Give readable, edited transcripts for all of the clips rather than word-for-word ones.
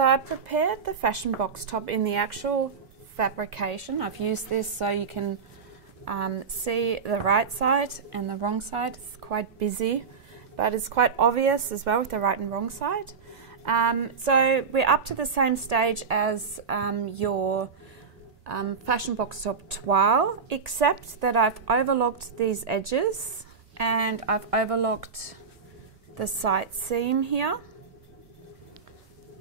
So I prepared the fashion box top in the actual fabrication. I've used this so you can see the right side and the wrong side. It's quite busy, but it's quite obvious as well with the right and wrong side. So we're up to the same stage as your fashion box top toile, except that I've overlocked these edges and I've overlocked the side seam here.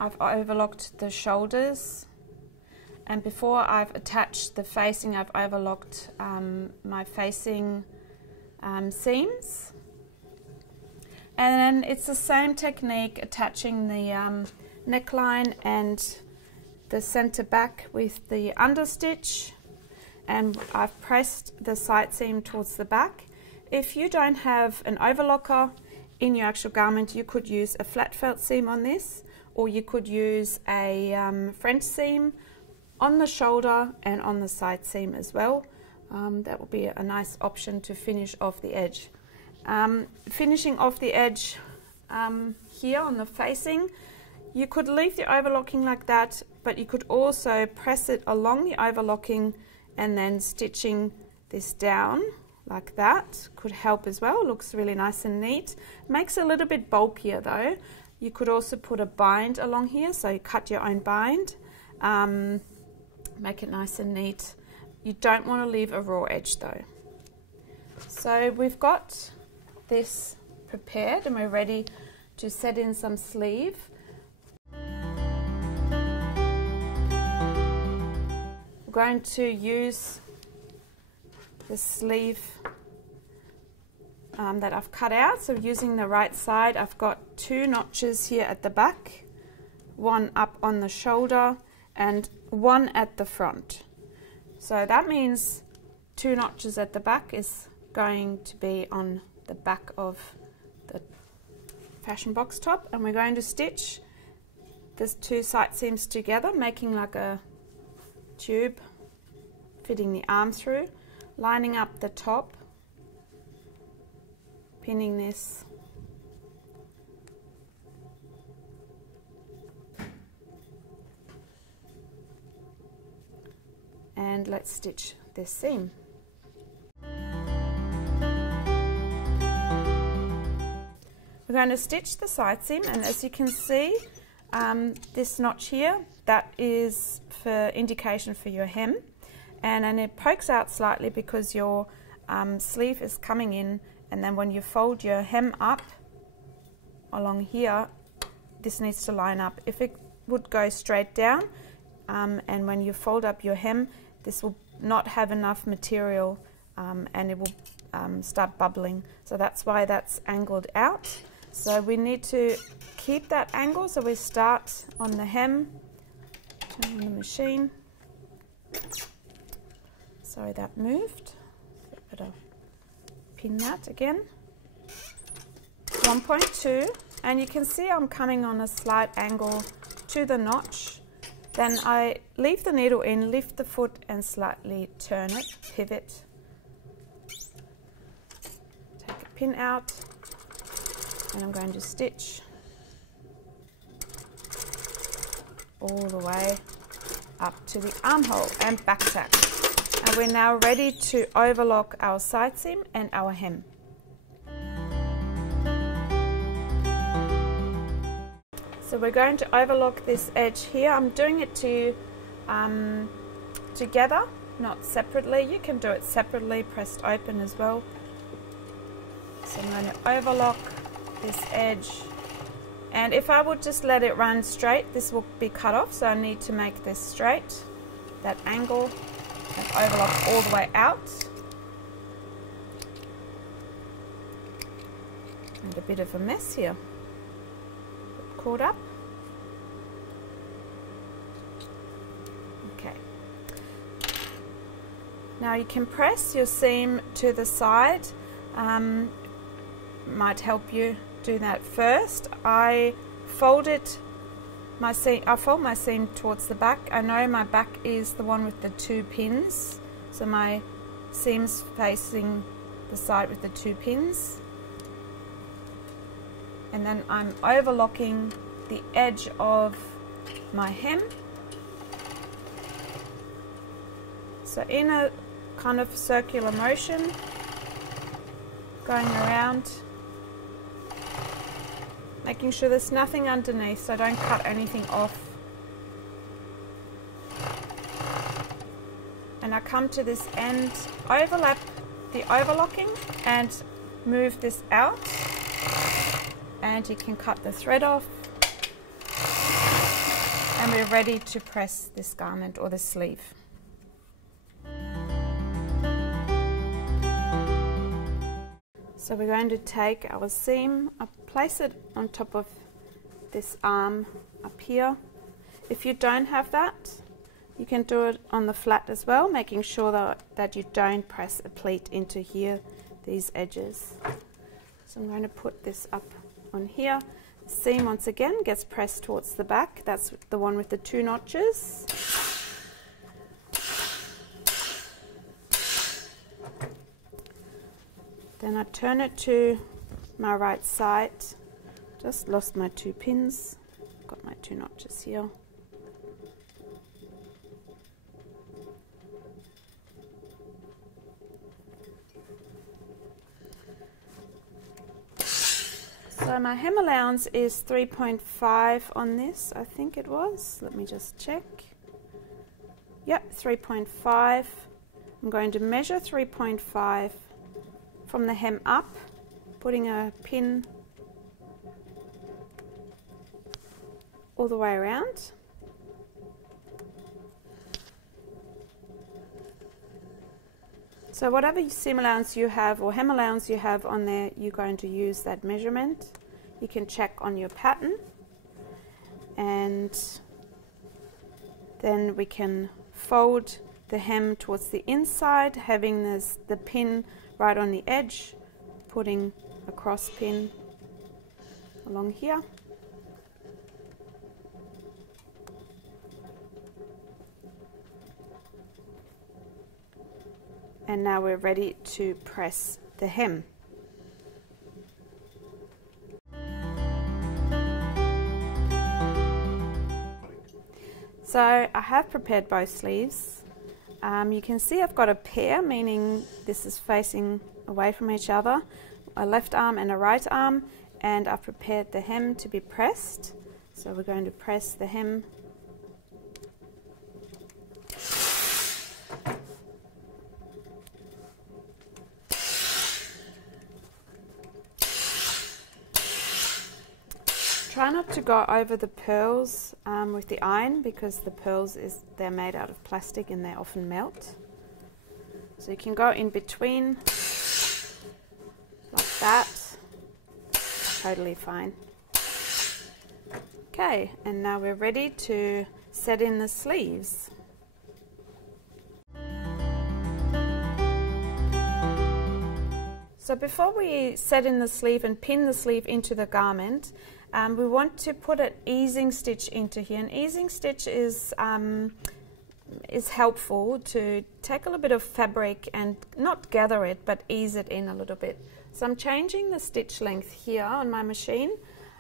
I've overlocked the shoulders, and before I've attached the facing, I've overlocked my facing seams. And then it's the same technique, attaching the neckline and the center back with the understitch, and I've pressed the side seam towards the back. If you don't have an overlocker in your actual garment, you could use a flat felt seam on this, or you could use a French seam on the shoulder and on the side seam as well. That would be a nice option to finish off the edge. Finishing off the edge here on the facing, you could leave the overlocking like that, but you could also press it along the overlocking and then stitching this down like that could help as well. Looks really nice and neat. Makes it a little bit bulkier though. You could also put a bind along here, so you cut your own bind. Make it nice and neat. You don't want to leave a raw edge though. So we've got this prepared and we're ready to set in some sleeve. We're going to use the sleeve that I've cut out. So using the right side, I've got 2 notches here at the back, 1 up on the shoulder and 1 at the front. So that means 2 notches at the back is going to be on the back of the fashion box top, and we're going to stitch these 2 side seams together, making like a tube, fitting the arm through, lining up the top, pinning this, and let's stitch this seam. We're going to stitch the side seam, and as you can see, this notch here, that is for indication for your hem, and then it pokes out slightly because your sleeve is coming in, and then when you fold your hem up along here, this needs to line up. If it would go straight down, and when you fold up your hem, this will not have enough material and it will start bubbling. So that's why that's angled out. So we need to keep that angle. So we start on the hem, turn on the machine. Sorry, that moved. Better pin that again. 1.2, and you can see I'm coming on a slight angle to the notch. Then I leave the needle in, lift the foot and slightly turn it, pivot. Take a pin out, and I'm going to stitch all the way up to the armhole and back tack. And we're now ready to overlock our side seam and our hem. So we're going to overlock this edge here. I'm doing it together, not separately. You can do it separately, pressed open as well. So I'm going to overlock this edge. And if I would just let it run straight, this will be cut off. So I need to make this straight, that angle, and overlock all the way out. And a bit of a mess here. Caught up. Okay. Now you can press your seam to the side. Might help you do that first. I fold my seam towards the back. I know my back is the one with the 2 pins, so my seam's facing the side with the 2 pins. And then I'm overlocking the edge of my hem. So in a kind of circular motion, going around, making sure there's nothing underneath, so don't cut anything off. And I come to this end, overlap the overlocking and move this out, and you can cut the thread off, and we're ready to press this garment or the sleeve. So we're going to take our seam, place it on top of this arm up here. If you don't have that, you can do it on the flat as well, making sure that you don't press a pleat into here, these edges. So I'm going to put this up on here. The seam once again gets pressed towards the back. That's the one with the 2 notches. Then I turn it to my right side. Just lost my 2 pins. Got my 2 notches here. So my hem allowance is 3.5 on this, I think it was. Let me just check. Yep, 3.5. I'm going to measure 3.5 from the hem up, putting a pin all the way around. So whatever seam allowance you have or hem allowance you have on there, you're going to use that measurement. You can check on your pattern, and then we can fold the hem towards the inside, having the pin right on the edge, putting a cross pin along here. And now we're ready to press the hem. So I have prepared both sleeves. You can see I've got a pair, meaning this is facing away from each other, a left arm and a right arm, and I've prepared the hem to be pressed. So we're going to press the hem . Try not to go over the pearls with the iron, because the pearls they're made out of plastic and they often melt. So you can go in between like that, totally fine. Okay, and now we're ready to set in the sleeves. So before we set in the sleeve and pin the sleeve into the garment, we want to put an easing stitch into here. An easing stitch is helpful to take a little bit of fabric and not gather it, but ease it in a little bit. So I'm changing the stitch length here on my machine.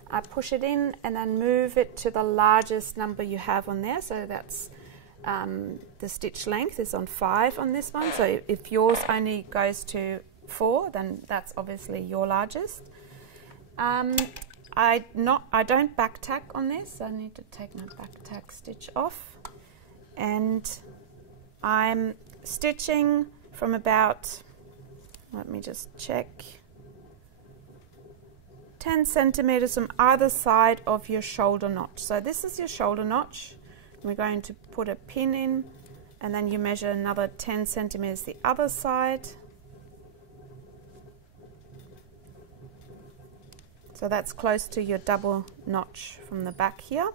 I push it in and then move it to the largest number you have on there. So that's the stitch length is on 5 on this one. So if yours only goes to 4, then that's obviously your largest. I don't back tack on this. I need to take my back tack stitch off, and I'm stitching from about, let me just check, 10 centimeters from either side of your shoulder notch. So this is your shoulder notch. We're going to put a pin in, and then you measure another 10 centimeters the other side. So that's close to your double notch from the back here.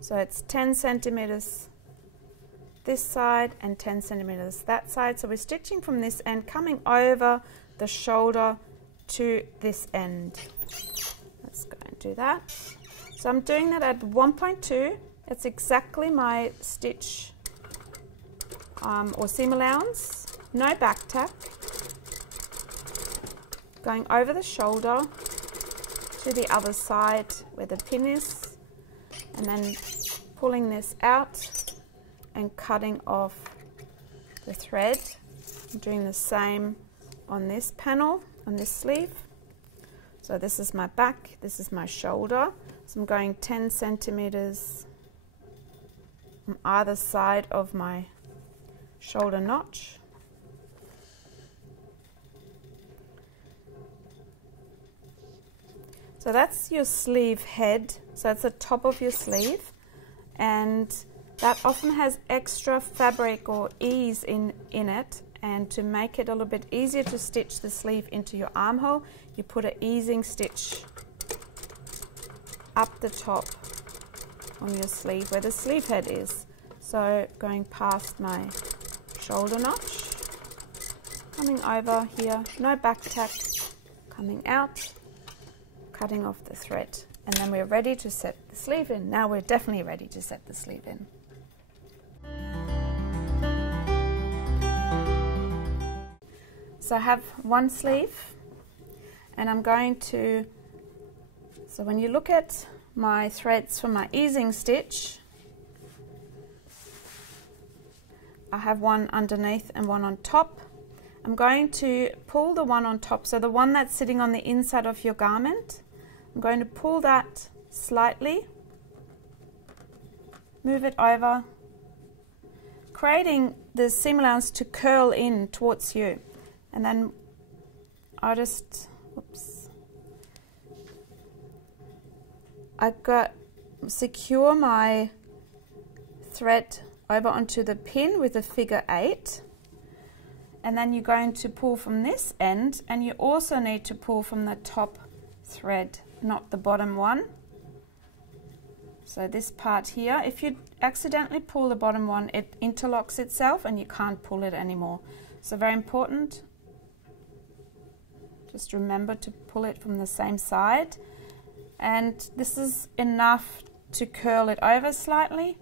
So it's 10 centimeters this side and 10 centimeters that side. So we're stitching from this end, coming over the shoulder to this end. Let's go and do that. So I'm doing that at 1.2. It's exactly my stitch or seam allowance. No back tack. Going over the shoulder to the other side where the pin is, and then pulling this out and cutting off the thread. I'm doing the same on this panel, on this sleeve. So this is my back, this is my shoulder. So I'm going 10 centimeters on either side of my shoulder notch. So that's your sleeve head, so that's the top of your sleeve, and that often has extra fabric or ease in it, and to make it a little bit easier to stitch the sleeve into your armhole, you put an easing stitch up the top on your sleeve where the sleeve head is. So going past my shoulder notch, coming over here, no back tack, coming out, cutting off the thread, and then we're ready to set the sleeve in. Now we're definitely ready to set the sleeve in. So I have one sleeve, and I'm going to, so when you look at my threads for my easing stitch, I have one underneath and one on top. I'm going to pull the one on top, so the one that's sitting on the inside of your garment, I'm going to pull that slightly, move it over, creating the seam allowance to curl in towards you. And then I just, secure my thread over onto the pin with a figure 8. And then you're going to pull from this end, and you also need to pull from the top thread, not the bottom one. So this part here, if you accidentally pull the bottom one, it interlocks itself and you can't pull it anymore. So very important, just remember to pull it from the same side. And this is enough to curl it over slightly,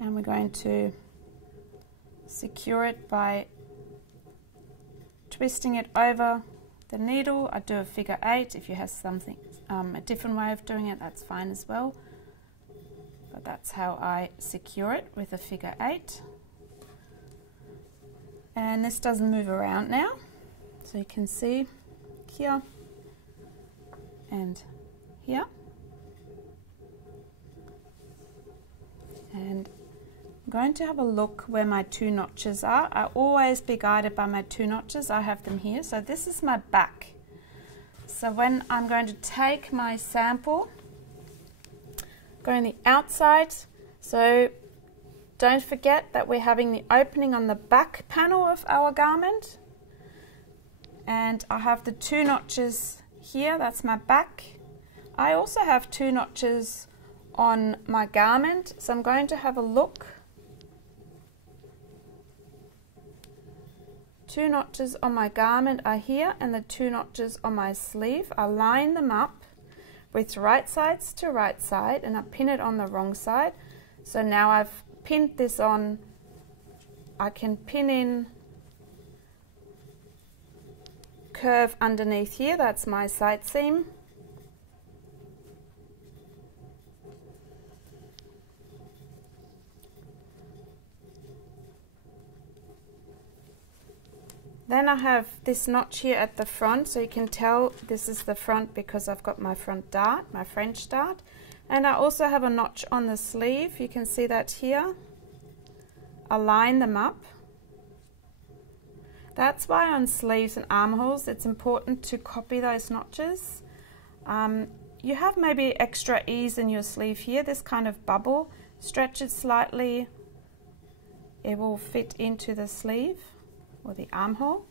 and we're going to secure it by twisting it over the needle. I do a figure 8. If you have something a different way of doing it, that's fine as well, but that's how I secure it, with a figure 8. And this doesn't move around now, so you can see here and here, and I'm going to have a look where my 2 notches are. I always be guided by my 2 notches. I have them here. So this is my back. So when I'm going to take my sample, go on the outside, so don't forget that we're having the opening on the back panel of our garment, and I have the 2 notches here, that's my back. I also have 2 notches on my garment, so I'm going to have a look. 2 notches on my garment are here, and the 2 notches on my sleeve. I line them up with right sides to right side, and I pin it on the wrong side. So now I've pinned this on, I can pin in, curve underneath here, that's my side seam. Then I have this notch here at the front, so you can tell this is the front because I've got my front dart, my French dart. And I also have a notch on the sleeve, you can see that here. I line them up. That's why on sleeves and armholes it's important to copy those notches. You have maybe extra ease in your sleeve here, this kind of bubble. Stretch it slightly, it will fit into the sleeve or the armhole.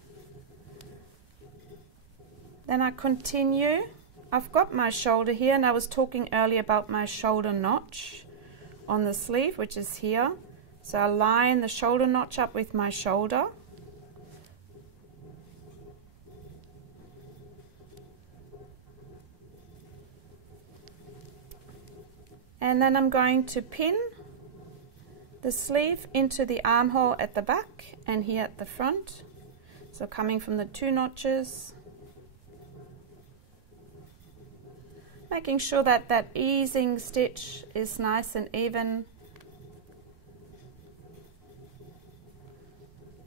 Then I continue. I've got my shoulder here, and I was talking earlier about my shoulder notch on the sleeve, which is here. So I line the shoulder notch up with my shoulder. And then I'm going to pin the sleeve into the armhole at the back and here at the front. So coming from the 2 notches, making sure that that easing stitch is nice and even.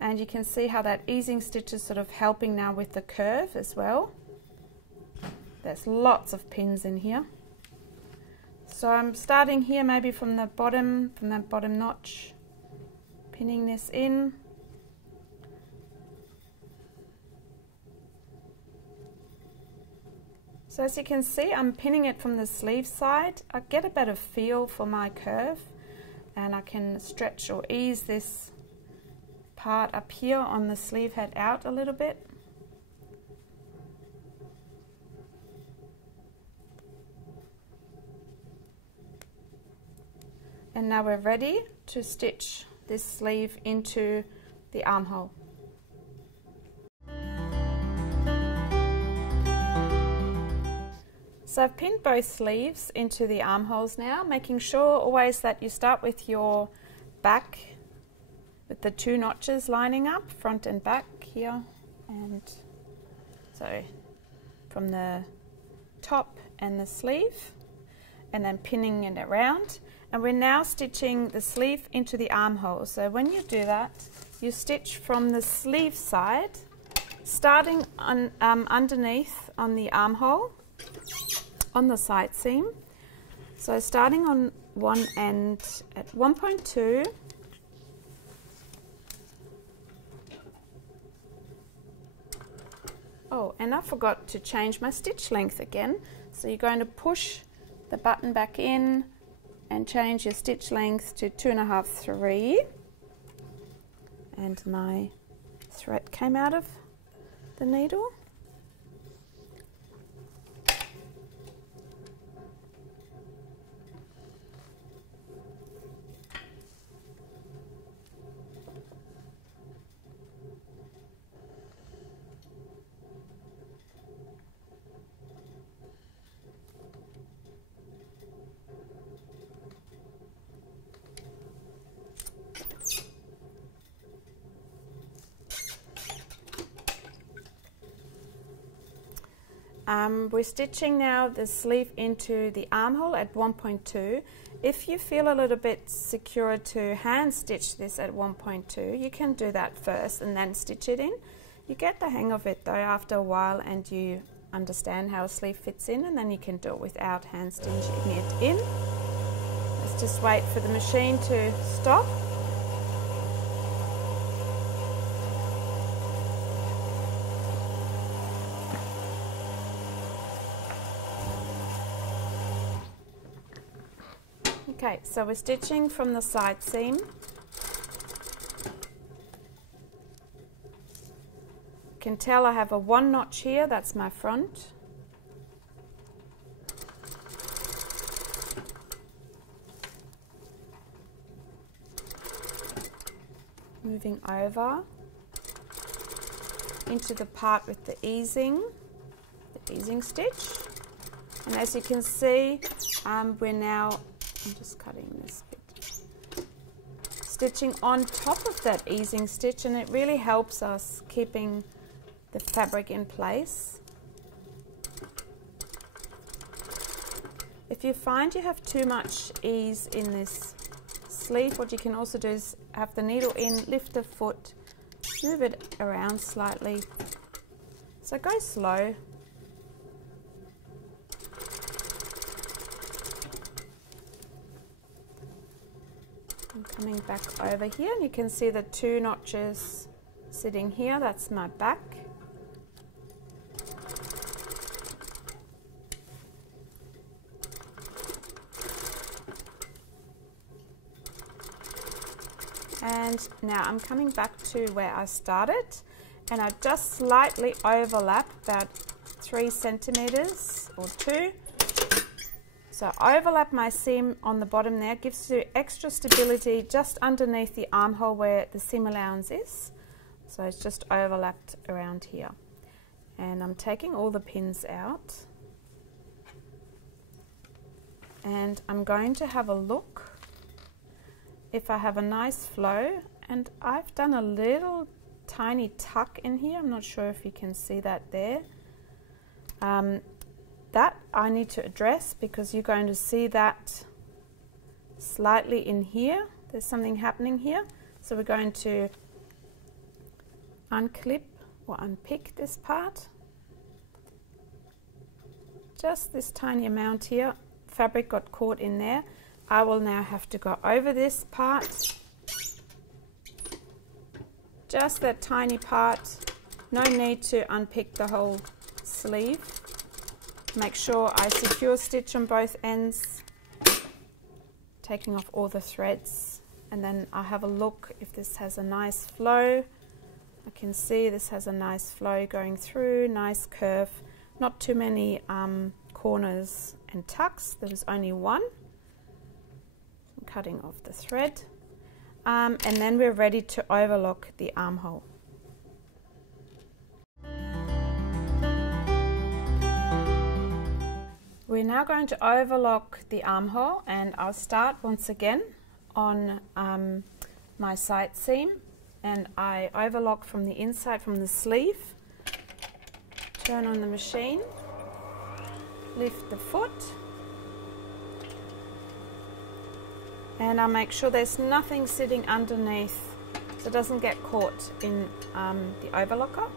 And you can see how that easing stitch is sort of helping now with the curve as well. There's lots of pins in here. So I'm starting here maybe from that bottom notch, pinning this in. So as you can see, I'm pinning it from the sleeve side. I get a better feel for my curve, and I can stretch or ease this part up here on the sleeve head out a little bit. And now we're ready to stitch this sleeve into the armhole. So I've pinned both sleeves into the armholes now, making sure always that you start with your back with the 2 notches lining up, front and back here, and so from the top and the sleeve, and then pinning it around. And we're now stitching the sleeve into the armhole. So when you do that, you stitch from the sleeve side, starting on underneath on the armhole, on the side seam. So starting on one end at 1.2, oh, and I forgot to change my stitch length again. So you're going to push the button back in and change your stitch length to 2.5, 3. And my thread came out of the needle. We're stitching now the sleeve into the armhole at 1.2. If you feel a little bit secure to hand stitch this at 1.2, you can do that first and then stitch it in. You get the hang of it though after a while, and you understand how a sleeve fits in, and then you can do it without hand stitching it in. Let's just wait for the machine to stop. Okay, so we're stitching from the side seam. You can tell I have a 1 notch here, that's my front. Moving over into the part with the easing stitch. And as you can see, we're now, I'm just cutting this bit, stitching on top of that easing stitch, and it really helps us keeping the fabric in place. If you find you have too much ease in this sleeve, what you can also do is have the needle in, lift the foot, move it around slightly. So go slow. I'm coming back over here, and you can see the 2 notches sitting here, that's my back. And now I'm coming back to where I started, and I just slightly overlap about 3 centimeters or 2. So overlap my seam on the bottom there, gives you extra stability just underneath the armhole where the seam allowance is. So it's just overlapped around here. And I'm taking all the pins out. And I'm going to have a look if I have a nice flow. And I've done a little tiny tuck in here. I'm not sure if you can see that there. That I need to address, because you're going to see that slightly in here. There's something happening here. So we're going to unclip or unpick this part. Just this tiny amount here. Fabric got caught in there. I will now have to go over this part. Just that tiny part. No need to unpick the whole sleeve. Make sure I secure stitch on both ends, taking off all the threads, and then I have a look if this has a nice flow. I can see this has a nice flow going through, nice curve, not too many corners and tucks. There's only one. I'm cutting off the thread, and then we're ready to overlock the armhole. We're now going to overlock the armhole, and I'll start once again on my side seam, and I overlock from the inside, from the sleeve. Turn on the machine, lift the foot, and I'll make sure there's nothing sitting underneath so it doesn't get caught in the overlocker.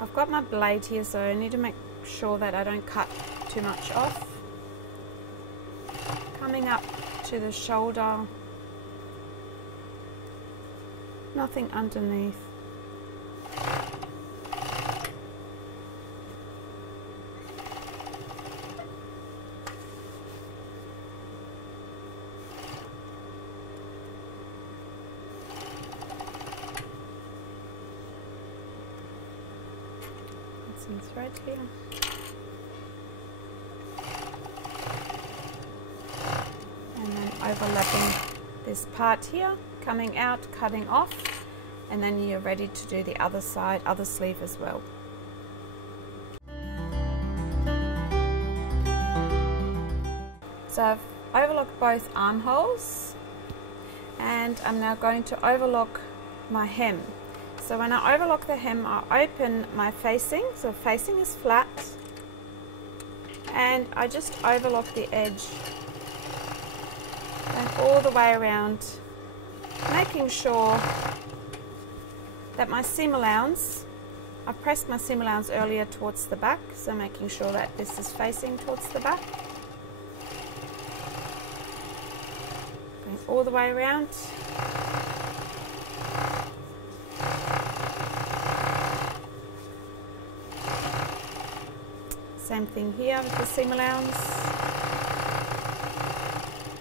I've got my blade here, so I need to make sure that I don't cut too much off. Coming up to the shoulder, nothing underneath. Some thread here. And then overlapping this part here, coming out, cutting off, and then you're ready to do the other side, other sleeve as well. So I've overlocked both armholes, and I'm now going to overlock my hem. So when I overlock the hem, I open my facing, so facing is flat, and I just overlock the edge and all the way around, making sure that my seam allowance, I pressed my seam allowance earlier towards the back, so making sure that this is facing towards the back. Going all the way around. Same thing here with the seam allowance,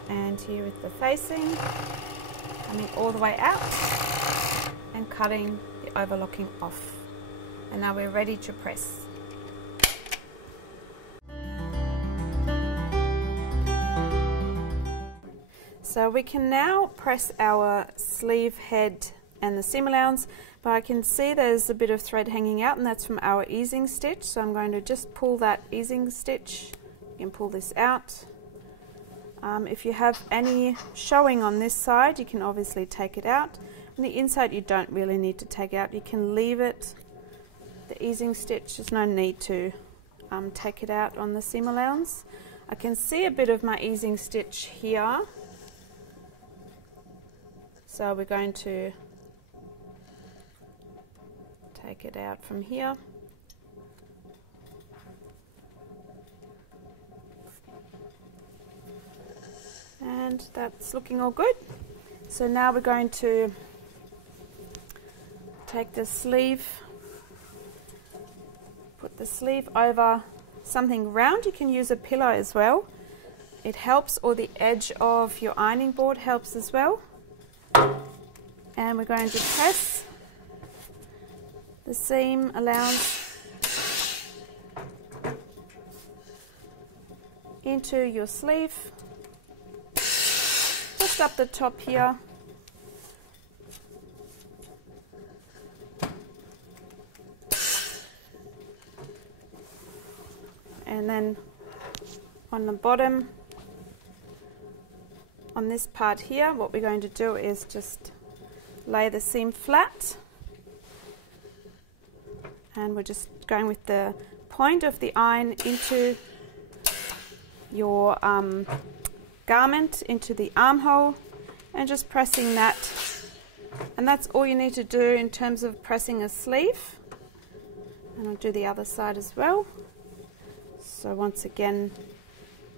and here with the facing, coming all the way out and cutting the overlocking off. And now we're ready to press. So we can now press our sleeve head and the seam allowance, but I can see there's a bit of thread hanging out, and that's from our easing stitch. So I'm going to just pull that easing stitch. You can pull this out. If you have any showing on this side, you can obviously take it out. On the inside, you don't really need to take it out. You can leave it. The easing stitch, there's no need to take it out on the seam allowance. I can see a bit of my easing stitch here. So we're going to take it out from here. And that's looking all good. So now we're going to take the sleeve, put the sleeve over something round. You can use a pillow as well. It helps, or the edge of your ironing board helps as well. And we're going to press the seam allowance into your sleeve, just up the top here, and then on the bottom, on this part here, what we're going to do is just lay the seam flat And we're just going with the point of the iron into your garment, into the armhole, and just pressing that. And that's all you need to do in terms of pressing a sleeve. And I'll do the other side as well. So once again,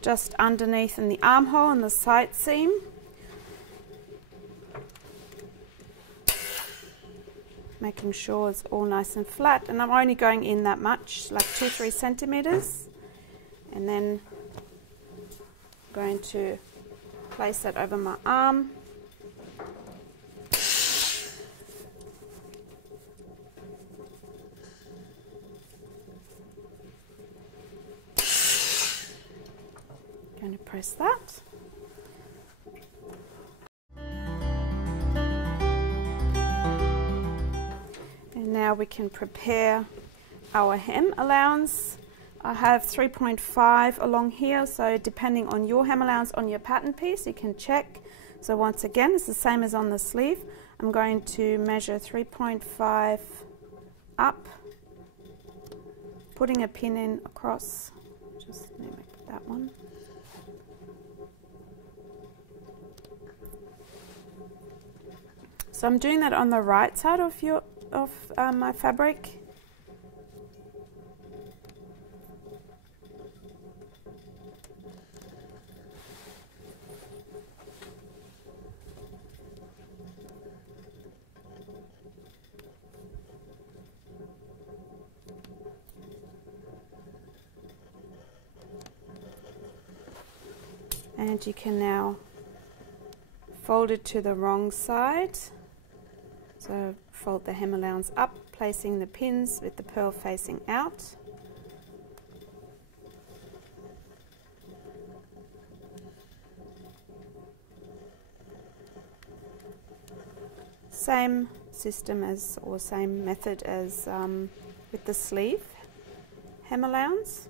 just underneath in the armhole and the side seam. Making sure it's all nice and flat, and I'm only going in that much, like 2-3 centimeters, and then I'm going to place that over my arm. Going to press that. Now we can prepare our hem allowance. I have 3.5 along here, so depending on your hem allowance on your pattern piece, you can check. So once again, it's the same as on the sleeve. I'm going to measure 3.5 up, putting a pin in across, just mimic that one. So I'm doing that on the right side of my fabric. And you can now fold it to the wrong side. So fold the hem allowance up, placing the pins with the pearl facing out. Same system as, or same method as with the sleeve hem allowance.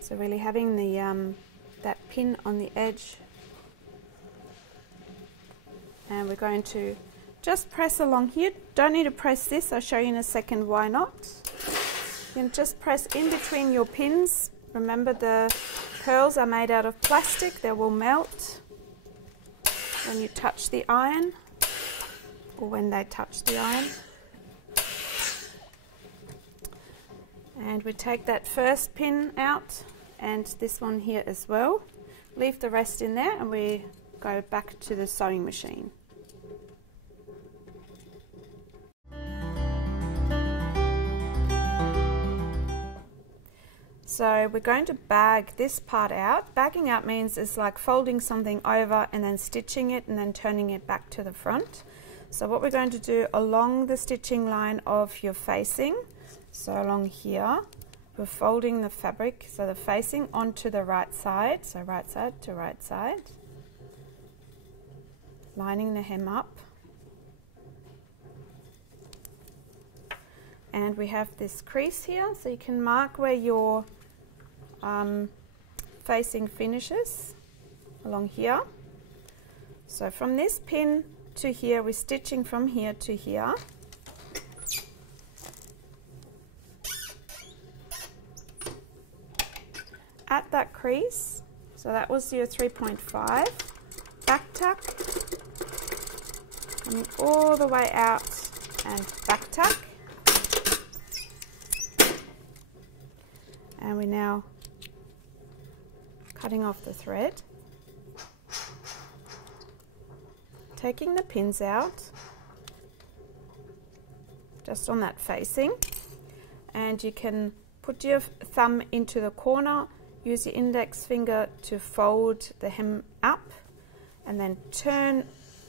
So really having the that pin on the edge, and we're going to just press along here. Don't need to press this, I'll show you in a second why not. You can just press in between your pins. Remember, the pearls are made out of plastic, they will melt when you touch the iron, or when they touch the iron. And we take that first pin out, and this one here as well. Leave the rest in there, and we go back to the sewing machine. So we're going to bag this part out. Bagging out means it's like folding something over and then stitching it and then turning it back to the front. So what we're going to do along the stitching line of your facing, so along here, we're folding the fabric, so the facing onto the right side, so right side to right side, lining the hem up, and we have this crease here, so you can mark where your facing finishes along here. So from this pin to here, we're stitching from here to here. At that crease, so that was your 3.5, back tuck, coming all the way out and back tuck, and we're now cutting off the thread, taking the pins out just on that facing, and you can put your thumb into the corner. Use your index finger to fold the hem up and then turn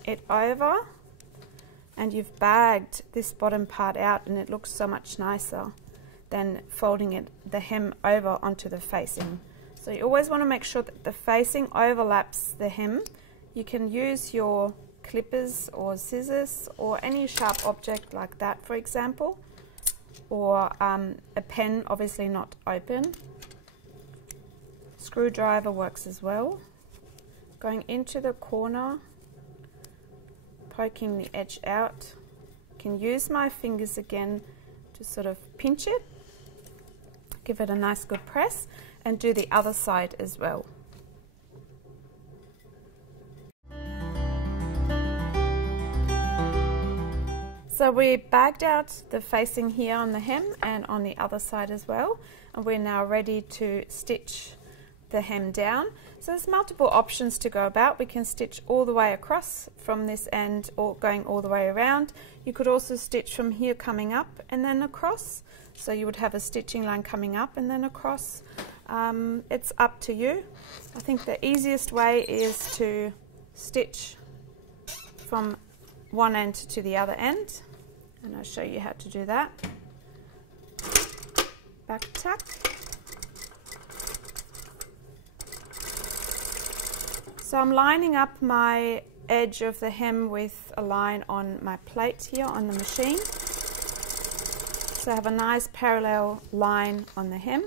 it over, and you've bagged this bottom part out, and it looks so much nicer than folding the hem over onto the facing. So you always want to make sure that the facing overlaps the hem. You can use your clippers or scissors or any sharp object like that, for example, or a pen, obviously not open. screwdriver works as well. Going into the corner, poking the edge out. I can use my fingers again to sort of pinch it, give it a nice good press, and do the other side as well. So we bagged out the facing here on the hem and on the other side as well, and we're now ready to stitch the hem down. So there's multiple options to go about. We can stitch all the way across from this end or going all the way around. You could also stitch from here coming up and then across, so you would have a stitching line coming up and then across. It's up to you. I think the easiest way is to stitch from one end to the other end, and I'll show you how to do that. Back tuck. So I'm lining up my edge of the hem with a line on my plate here on the machine. So I have a nice parallel line on the hem.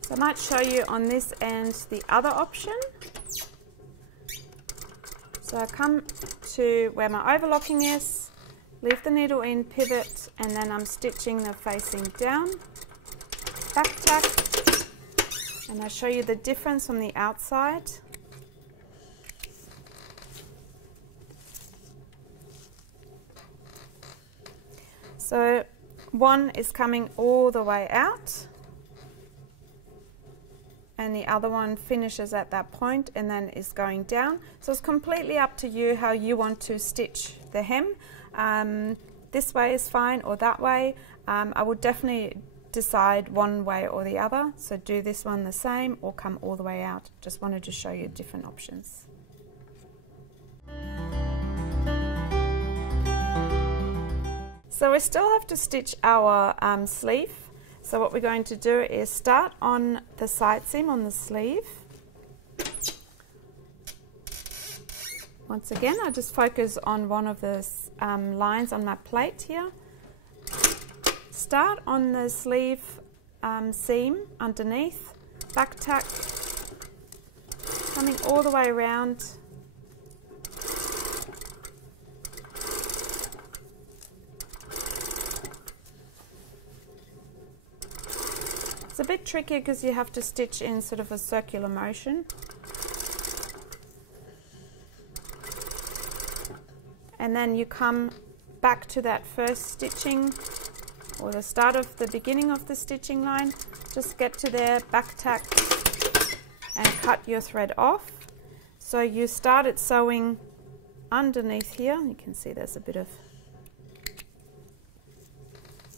So I might show you on this end the other option. So I come to where my overlocking is, leave the needle in, pivot, and then I'm stitching the facing down, back tuck, and I'll show you the difference from the outside. So one is coming all the way out, and the other one finishes at that point and then is going down. So it's completely up to you how you want to stitch the hem. This way is fine or that way. I would definitely decide one way or the other. So do this one the same or come all the way out. Just wanted to show you different options. So we still have to stitch our sleeve. So what we're going to do is start on the side seam on the sleeve. Once again, I just focus on one of the lines on my plate here. Start on the sleeve seam underneath, back tuck, coming all the way around. It's a bit tricky because you have to stitch in sort of a circular motion. And then you come back to that first stitching or the start of the beginning of the stitching line. Just get to there, back tack, and cut your thread off. So you started sewing underneath here. You can see there's a bit of...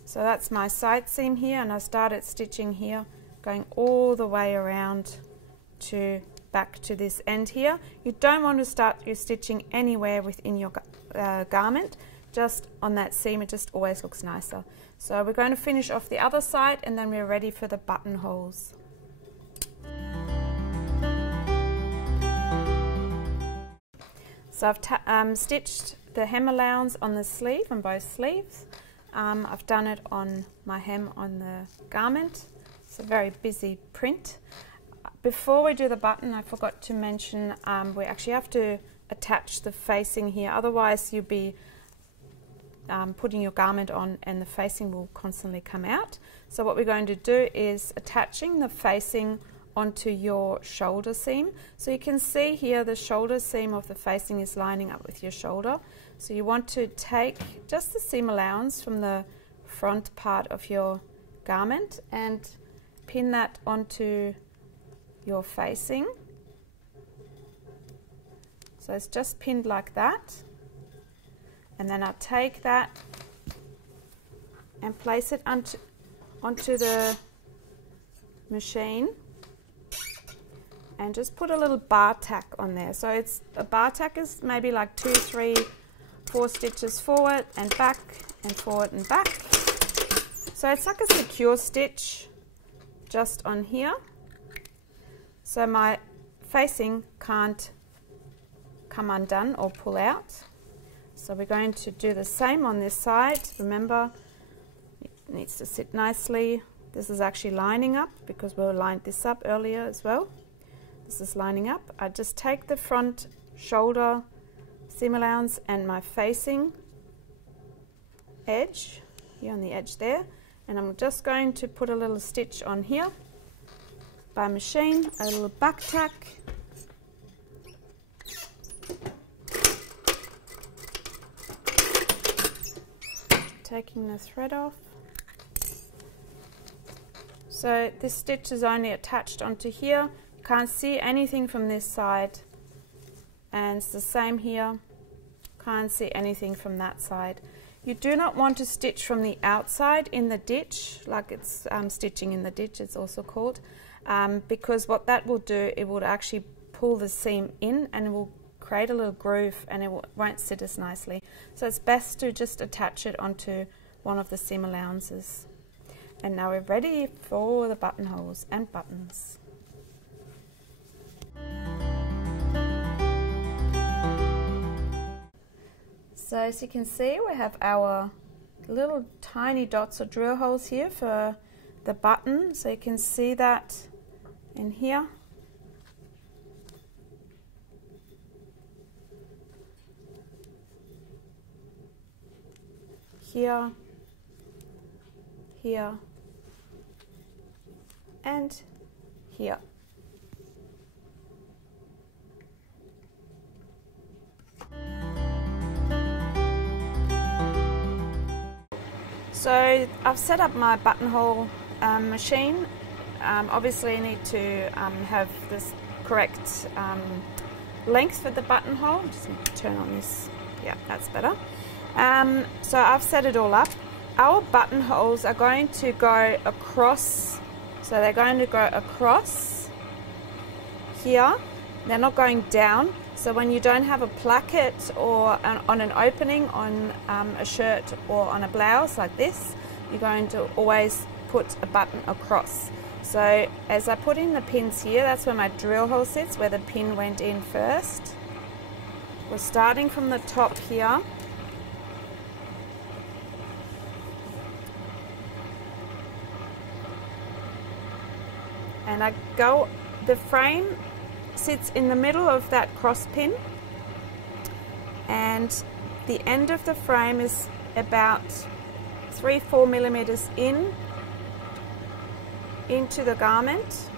So that's my side seam here, and I started stitching here, going all the way around to back to this end here. You don't want to start your stitching anywhere within your garment, just on that seam. It just always looks nicer. So we're going to finish off the other side, and then we're ready for the buttonholes. So I've stitched the hem allowance on the sleeve, on both sleeves. I've done it on my hem on the garment. It's a very busy print. Before we do the button, I forgot to mention we actually have to attach the facing here, otherwise you'll be putting your garment on and the facing will constantly come out. So what we're going to do is attaching the facing onto your shoulder seam. So you can see here the shoulder seam of the facing is lining up with your shoulder. So you want to take just the seam allowance from the front part of your garment and pin that onto your facing. So it's just pinned like that. And then I'll take that and place it onto the machine and just put a little bar tack on there. So it's a bar tack is maybe like 2, 3, 4 stitches forward and back and forward and back. So it's like a secure stitch just on here, so my facing can't come undone or pull out. So we're going to do the same on this side. Remember, it needs to sit nicely. This is actually lining up because we lined this up earlier as well. This is lining up. I just take the front shoulder seam allowance and my facing edge here on the edge there, and I'm just going to put a little stitch on here by machine, a little back tack, taking the thread off. So this stitch is only attached onto here. You can't see anything from this side, and it's the same here. Can't see anything from that side. You do not want to stitch from the outside in the ditch, like it's stitching in the ditch, it's also called, because what that will do, it will actually pull the seam in and it will create a little groove and it won't sit as nicely. So it's best to just attach it onto one of the seam allowances. And now we're ready for the buttonholes and buttons. So as you can see, we have our little tiny dots or drill holes here for the button. So you can see that in here. Here, here, and here. So I've set up my buttonhole machine. Obviously I need to have this correct length for the buttonhole. Just need to turn on this. Yeah, that's better. So I've set it all up. Our buttonholes are going to go across. So they're going to go across here. They're not going down. So when you don't have a placket or on an opening on a shirt or on a blouse like this, you're going to always put a button across. So as I put in the pins here, that's where my drill hole sits, where the pin went in first. We're starting from the top here. And I go, the frame sits in the middle of that cross pin, and the end of the frame is about 3-4 millimeters into the garment.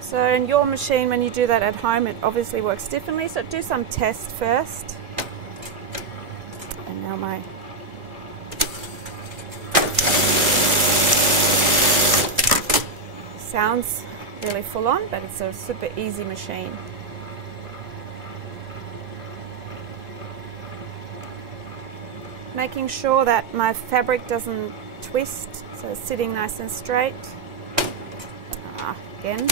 So in your machine, when you do that at home, it obviously works differently, so do some tests first. And now my sounds really full on, but it's a super easy machine. Making sure that my fabric doesn't twist, so it's sitting nice and straight. Again.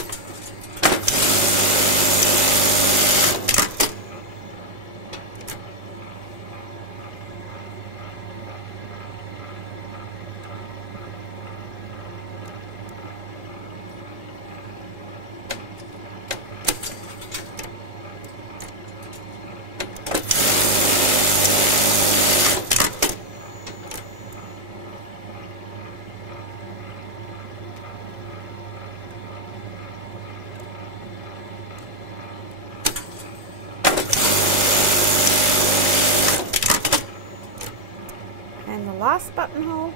Last buttonhole.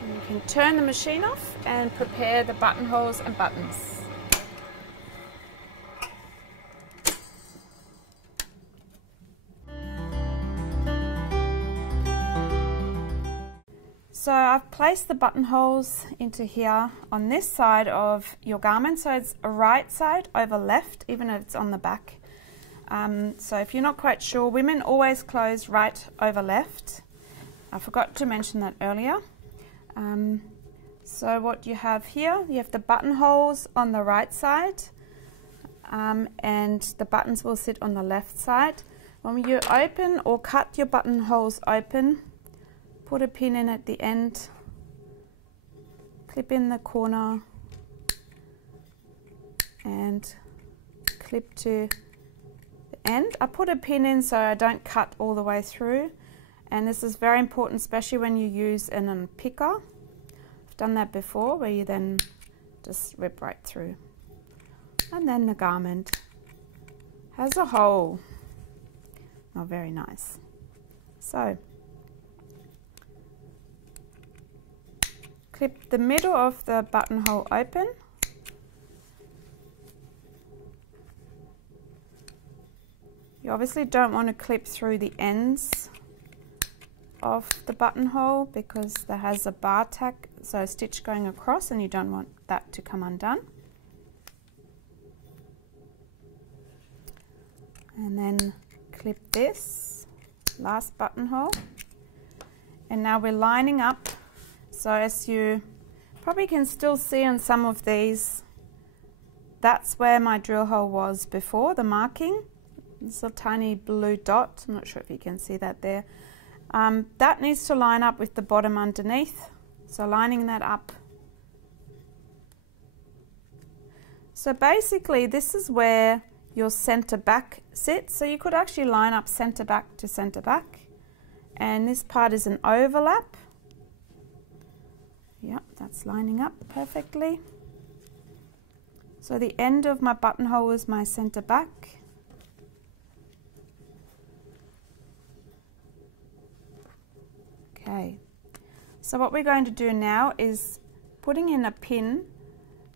And you can turn the machine off and prepare the buttonholes and buttons. So I've placed the buttonholes into here on this side of your garment, so it's a right side over left, even if it's on the back. So if you're not quite sure, women always close right over left. I forgot to mention that earlier. So what you have here, you have the buttonholes on the right side, and the buttons will sit on the left side. When you open or cut your buttonholes open, put a pin in at the end, clip in the corner, and clip to the end. I put a pin in so I don't cut all the way through, and this is very important, especially when you use an unpicker. I've done that before, where you then just rip right through. And then the garment has a hole. Oh, very nice. So clip the middle of the buttonhole open. You obviously don't want to clip through the ends of the buttonhole because there has a bar tack, so a stitch going across, and you don't want that to come undone. And then clip this last buttonhole, and now we're lining up. So as you probably can still see on some of these, that's where my drill hole was before, the marking. It's a tiny blue dot. I'm not sure if you can see that there. That needs to line up with the bottom underneath. So lining that up. So basically this is where your center back sits. So you could actually line up center back to center back. And this part is an overlap. Yep, that's lining up perfectly. So the end of my buttonhole is my center back. Okay, so what we're going to do now is putting in a pin,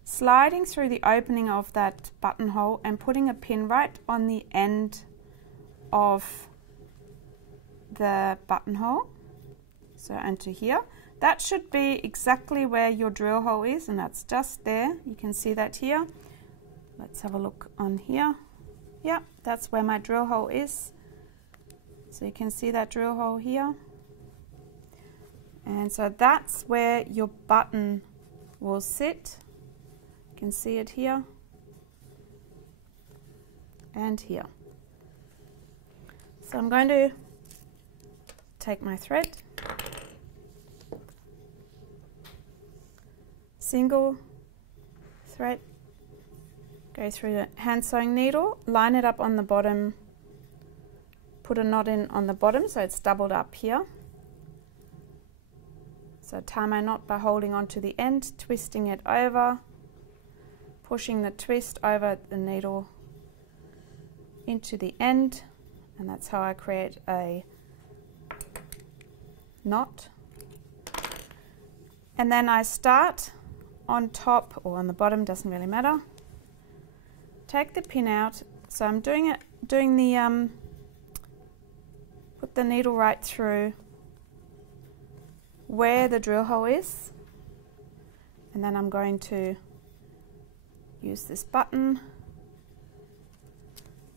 sliding through the opening of that buttonhole and putting a pin right on the end of the buttonhole. So into here. That should be exactly where your drill hole is, and that's just there. You can see that here. Let's have a look on here. Yeah, that's where my drill hole is. So you can see that drill hole here. And so that's where your button will sit. You can see it here and here. So I'm going to take my thread, single thread, go through the hand sewing needle, line it up on the bottom, put a knot in on the bottom so it's doubled up here. So tie my knot by holding onto the end, twisting it over, pushing the twist over the needle into the end, and that's how I create a knot. And then I start on top or on the bottom, doesn't really matter. Take the pin out. So I'm put the needle right through where the drill hole is, and then I'm going to use this button.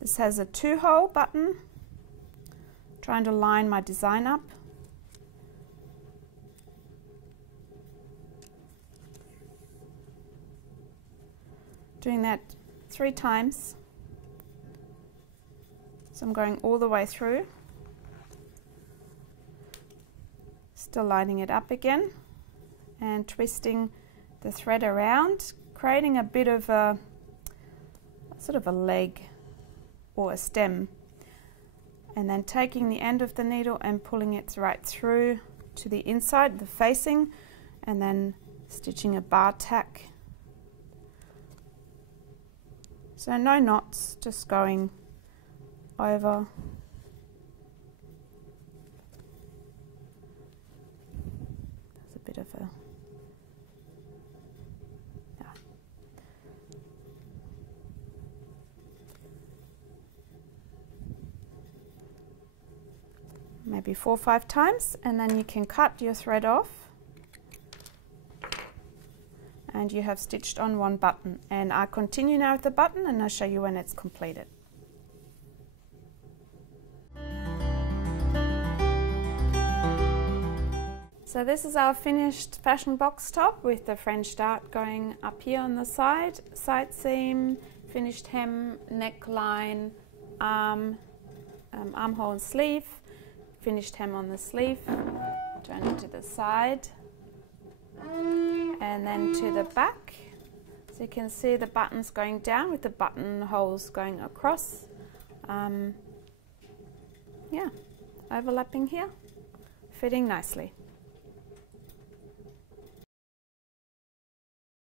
This has a 2-hole button, trying to line my design up. Doing that 3 times. So I'm going all the way through. Still lining it up again and twisting the thread around, creating a bit of a sort of a leg or a stem, and then taking the end of the needle and pulling it right through to the inside, the facing, and then stitching a bar tack. So no knots, just going over. There's a bit of a, yeah. Maybe 4 or 5 times, and then you can cut your thread off and you have stitched on one button. And I continue now with the button, and I'll show you when it's completed. So this is our finished fashion box top with the French dart going up here on the side seam, finished hem, neckline, armhole and sleeve, finished hem on the sleeve, turn it to the side, and then to the back. So you can see the buttons going down with the buttonholes going across. Yeah, overlapping here, fitting nicely.